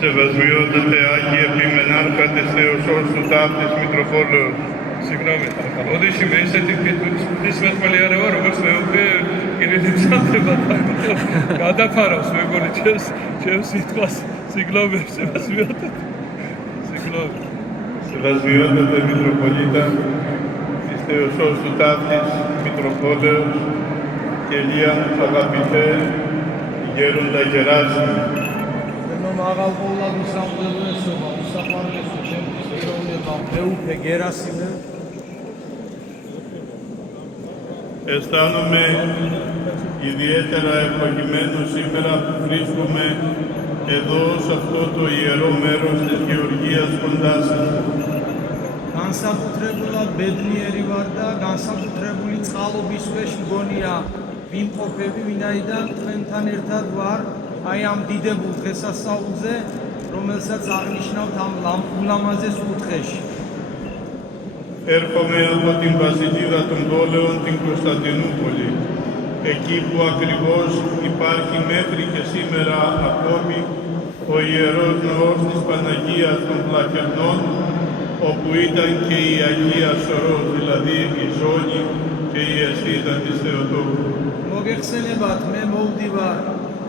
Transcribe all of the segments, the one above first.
Σεβασμιότατε Άγιε Επιμενάρχα της Θεοσός του Ταύτης Μητροπόλεως. Συγγνώμη, ოდიში მე ესეთი ხისმეტყველი არა ვარ, როგორც მეუღლე კირილებს ამდებოდა. გადაფარავს მეგონი ჩემს სიტყვას სიგნოვებს სεβასმიότατε. სიგნოვი. Σεβασμιότατε Μητροπολίτα της Θεοσός του Ταύτης Μητροπόλεως και Λίανος αγαπητέ Γέροντα Γεράσιμη. Მაღალ ყოვლად უსამართლესობა, უსაყვარლესო ჩემთვის ეროვნება მეუფე გერასიმე. Αισθάνομαι ιδιαίτερα ευλογημένος σήμερα που βρίσκομαι εδώ σε αυτό το ιερό μέρος της Γεωργίας κοντά σας. განსაკუთრებულად ბედნიერი ვარ და განსაკუთრებული წყალობის ქვეშ მგონია ვიმყოფები, ვინაიდან თქვენთან ერთად ვარ აი ამ დიდებულ დღესასწაულზე, რომელსაც აღნიშნავთ ამ ულამაზეს კუთხეში. Έρχομαι από την Βασιλίδα των Πόλεων, την Κωνσταντινούπολη, εκεί που ακριβώς υπάρχει μέχρι και σήμερα ακόμη ο Ιερός Ναός της Παναγίας των Πλακερνών, όπου ήταν και η Αγία Σωρός, δηλαδή η ζώνη και η αισθήτα της Θεοτόκου. მოგეხსენებათ, მე მოვდივარ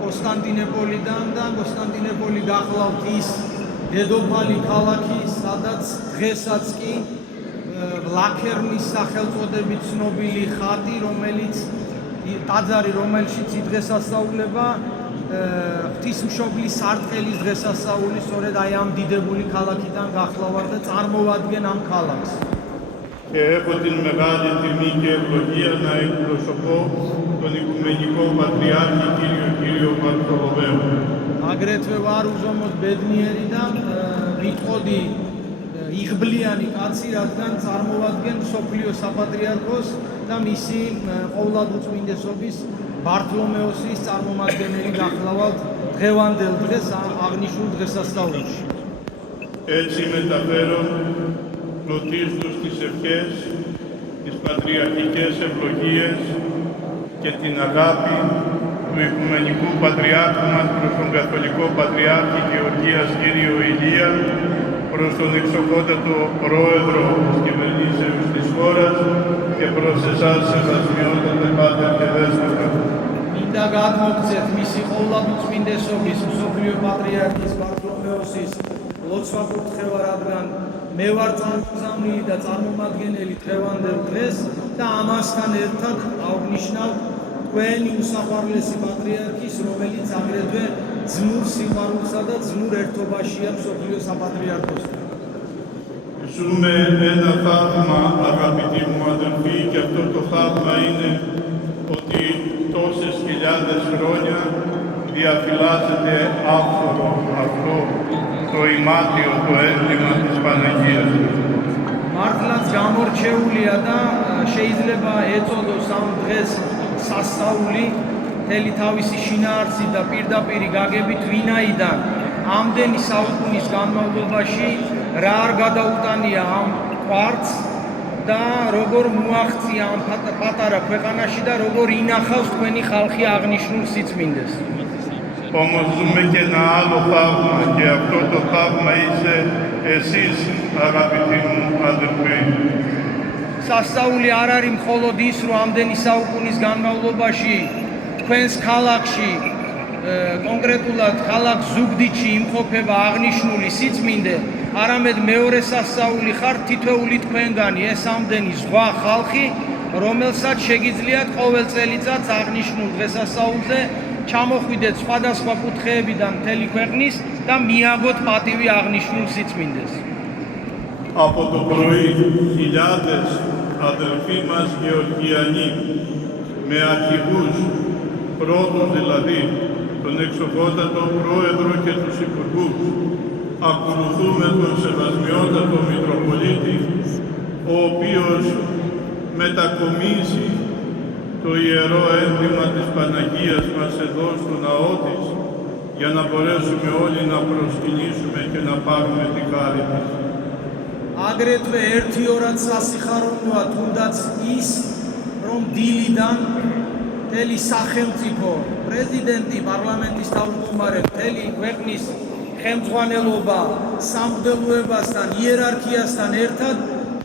კონსტანტინოპოლიდან და კონსტანტინოპოლი გახლავთ ის დედოფალი ქალაქი, სადაც დღესაც კი ლაქერნის სახელწოდებით ცნობილი ხატი, რომელიც ტაძარი, რომელშიც დღესასწაულება ღვთისმშობლის სარტყელის დღესასწაული სწორედ აი ამ დიდებული ქალაქიდან გახლავარ და წარმოვადგენ ამ ქალაქს. Και έχω την μεγάλη τιμή και ευλογία να εκπροσωπώ τον Οικουμενικό Πατριάρχη κύριο Βαρθολομαίο. აგრეთვე ვარ უზომოდ ბედნიერი და ვიტყოდი იღბლიანი კაცი, რადგან წარმოვადგენ მსოფლიო საპატრიარქოს და მისი ყოვლადუწმინდესობის ბართლომეოსის წარმომადგენელი გახლავთ დღევანდელ დღეს აღნიშნულ დღესასწაულში. Έτσι μεταφέρω πρωτίστως τις ευχές, τις πατριαρχικές ευλογίες και την αγάπη του Οικουμενικού Πατριάρχου μας προς τον Καθολικό Πατριάρχη Γεωργίας κύριο Ηλία, προς τον εξοχότατο Πρόεδρο της κυβερνήσεως της χώρας και προς εσάς σεβασμιότατε Πάτερ και Δέσποτα. მინდა გადმოგცეთ მისი ყოვლადუწმინდესობის მსოფლიო პატრიარქის ბართლომეოსის ლოცვა-კურთხევა, რადგან მე ვარ წარმოგზავნილი და წარმომადგენელი დღევანდელ დღეს და ამასთან ერთად აღნიშნავ თქვენი უსაყვარლესი პატრიარქის, რომელიც აგრეთვე ძმურ სიყვარულსა და ძმურ ერთობაშია მსოფლიო საპატრიარქოსთან. Ζούμε ένα θαύμα, αγαπητοί μου αδελφοί, και αυτό το θαύμα είναι ότι τόσες χιλιάδες χρόνια διαφυλάσσεται άφθορο αυτό το ημάτιο, το ένδυμα της Παναγίας. მართლაც გამორჩეულია და შეიძლება ეწოდოს ამ დღეს სასწაული მთელი თავისი შინაარსით და პირდაპირი გაგებით, ვინაიდან ამდენი საუკუნის განმავლობაში რა არ გადაუტანია ამ ყვარც და როგორ მოაღწია ამ პატარა ქვეყანაში და როგორ ინახავს თქვენი ხალხი აღნიშნულ სიწმინდეს. Όμως ζούμε και ένα άλλο θαύμα και αυτό το θαύμα είστε εσείς, αγαπητοί μου αδελφοί. სასწაული არ არის მხოლოდ ის, რომ ამდენი საუკუნის განმავლობაში თქვენს ქალაქში, კონკრეტულად ქალაქ ზუგდიდში იმყოფება აღნიშნული სიწმინდე, არამედ მეორე სასწაული ხარ თითოეული თქვენგანი ეს ამდენი ზღვა ხალხი, რომელსაც შეგიძლიათ ყოველ წელიწადს აღნიშნულ დღესასწაულზე ჩამოხვიდეთ სხვადასხვა კუთხეებიდან მთელი ქვეყნის და მიაგოთ პატივი აღნიშნულ სიწმინდეს. Από το πρωί χιλιάδες αδελφοί μας Γεωργιανοί με αρχηγούς, πρώτους δηλαδή, τον εξοχότατο Πρόεδρο και τους Υπουργούς, ακολουθούμε τον Σεβασμιότατο Μητροπολίτη, ο οποίος μετακομίσει το ιερό ένδυμα της Παναγίας μας εδώ στο ναό της, για να μπορέσουμε όλοι να προσκυνήσουμε και να πάρουμε τη χάρη της. აგრეთვე ერთი-ორად სასიხარულოა თუნდაც ის, რომ დილიდან მთელი სახელმწიფო, პრეზიდენტი, პარლამენტის თავმჯდომარე, მთელი ქვეყნის ხელმძღვანელობა სამღვდელოებასთან, იერარქიასთან ერთად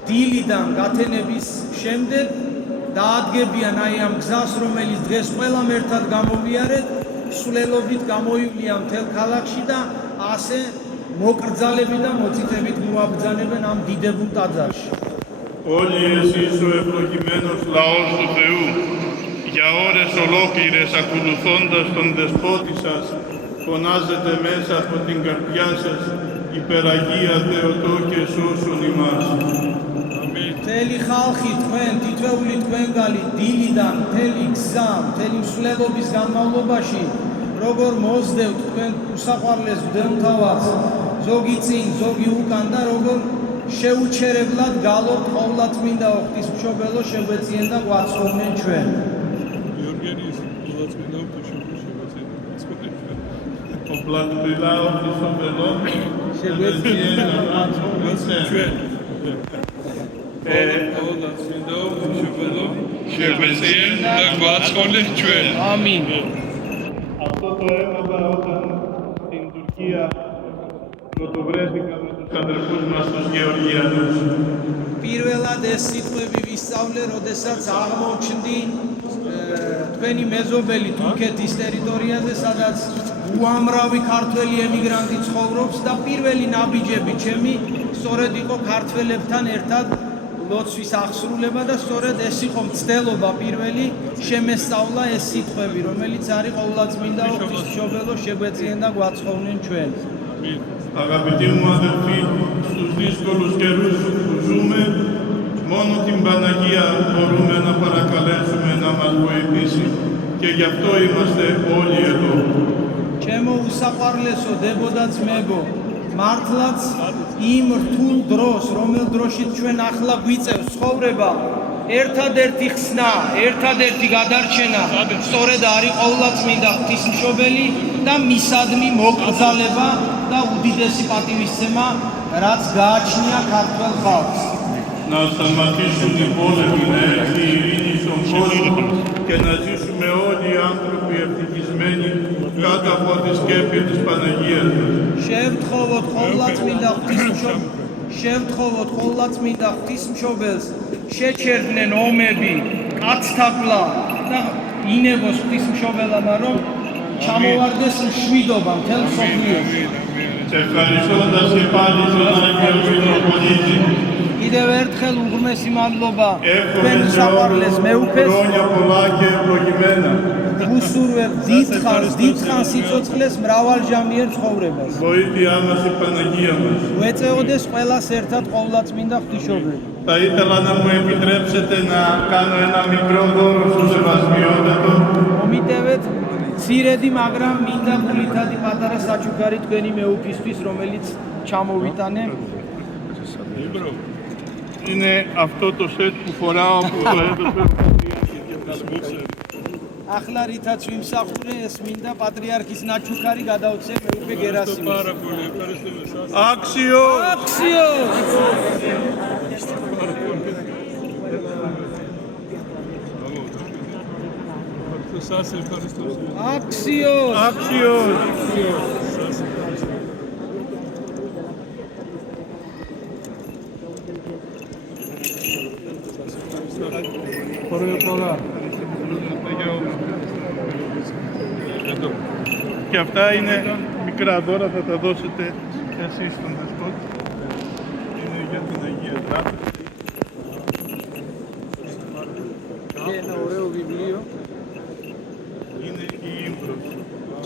დილიდან გათენების შემდეგ დაადგებიან აი ამ გზას, რომელიც დღეს ყველამ ერთად გამოვიარეთ, სულელობით გამოივლია მთელ ქალაქში და ასე მოკრძალებით და მოწიწებით მოაბრძანებენ ამ დიდებულ ტაძარში. Όλοι εσείς ο ευλογημένος λαός του Θεού, για ώρες ολόκληρες ακολουθώντας τον Δεσπότη σας, φωνάζετε μέσα από την καρδιά σας, υπεραγία Θεοτό και σώσον ημάς. მთელი ხალხი თქვენ, თითოეული თქვენგანი დილიდან მთელი გზა, მთელი მსვლელობის განმავლობაში, როგორ მოსდევთ თქვენ უსაყვარლეს მღვდელმთავარს, ზოგი წინ, ზოგი უკან და როგორ შეუჩერებლად გალობთ ყოვლადწმინდა ღვთისმშობელო შეგვეციენ და გვაცხოვნენ ჩვენ. Ο πλατπυλάος της Σοβελών Σεβετσιέν να μάτσομεν. Αμήν. Αυτό το έμαθα όταν στην Τουρκία πρωτοβρέθηκα με τους αδερφούς μας τους Γεωργιανούς. პირველად ეს სიტყვები ვისწავლე, როდესაც აღმოჩნდი თქვენი მეზობელი თურქეთის ტერიტორიაზე, სადაც უამრავი ქართველი ემიგრანტი ცხოვრობს და პირველი ნაბიჯები ჩემი სწორედ იყო ქართველებთან ერთად ლოცვის აღსრულება და სწორედ ეს იყო მცდელობა პირველი შემესწავლა ეს სიტყვები, რომელიც არის ყოვლადწმინდა ღვთისმშობელო შეგვეციენ და გვაცხოვნენ ჩვენ. Αγαπητοί μου αδελφοί, στους δύσκολους καιρούς που ζούμε, μόνο την Παναγία μπορούμε να παρακαλέσουμε να μας βοηθήσει και γι' αυτό είμαστε όλοι εδώ. ჩემო უსაყვარლესო დებო და ძმებო, მართლაც იმ რთულ დროს, რომელ დროშიც ჩვენ ახლა გვიწევს ცხოვრება, ერთადერთი ხსნა, ერთადერთი გადარჩენა სწორედ არის ყოვლადწმინდა ღვთისმშობელი და მისადმი მოკრძალება და უდიდესი პატივისცემა, რაც გააჩნია ქართველ ხალხს. Να σταματήσουν οι πόλεμοι, να έρθει η ειρήνη στον κόσμο και να ζήσουμε όλοι οι άνθρωποι ευτυχισμένοι κάτω από τη σκέπη της Παναγίας μας. შევთხოვოთ ყოვლადწმინდა ღვთისმშობელს შეჩერდნენ ომები, კაცთაკლა და ინებოს ღვთისმშობელმა, რომ ჩამოვარდეს მშვიდობა მთელ მსოფლიოში. Σε ευχαριστώντας και πάλι τον Άγιο Μητροπολίτη, კიდევ ერთხელ უღრმესი მადლობა თქვენ εύχομαι σε საყვარლეს όλους მეუფეს, χρόνια πολλά και ευλογημένα. უსურვებ დიდხანს სიცოცხლეს მრავალჟამიერ ცხოვრებას. Βοήθειά μας η Παναγία μας. უეწეოდეს ყველას ერთად ყოვლადწმინდა ღვთისმშობელი. Θα ήθελα να μου επιτρέψετε να κάνω ένα μικρό δώρο στο Σεβασμιότατο. მომიტევეთ ცირედი, მაგრამ მინდა გულითადი პატარა საჩუქარი თქვენი მეუფისთვის, რომელიც ჩამოვიტანე. Είναι αυτό το σετ που φοράω που το έδωσε. ახლა რითაც ვიმსახურე, ეს მინდა პატრიარქის ნაჩუქარი გადაუცე მეუფე გერასიმოს. Άξιο! άξიო! άξიო! Άξιο! Και αυτά είναι μικρά δώρα, θα τα δώσετε εσείς στον Δεσπότη. Είναι για την Αγία Τράπεζα. Και ένα ωραίο βιβλίο. Είναι η ύμνος.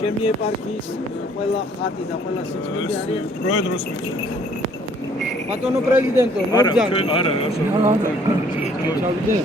ჩემი ეპარქიის ყველა ხატი და ყველა სიწმინდე არის. Πρόεδρος მიწევს. ბატონო პრეზიდენტო, მოგძანო. არა, ჩავიდე.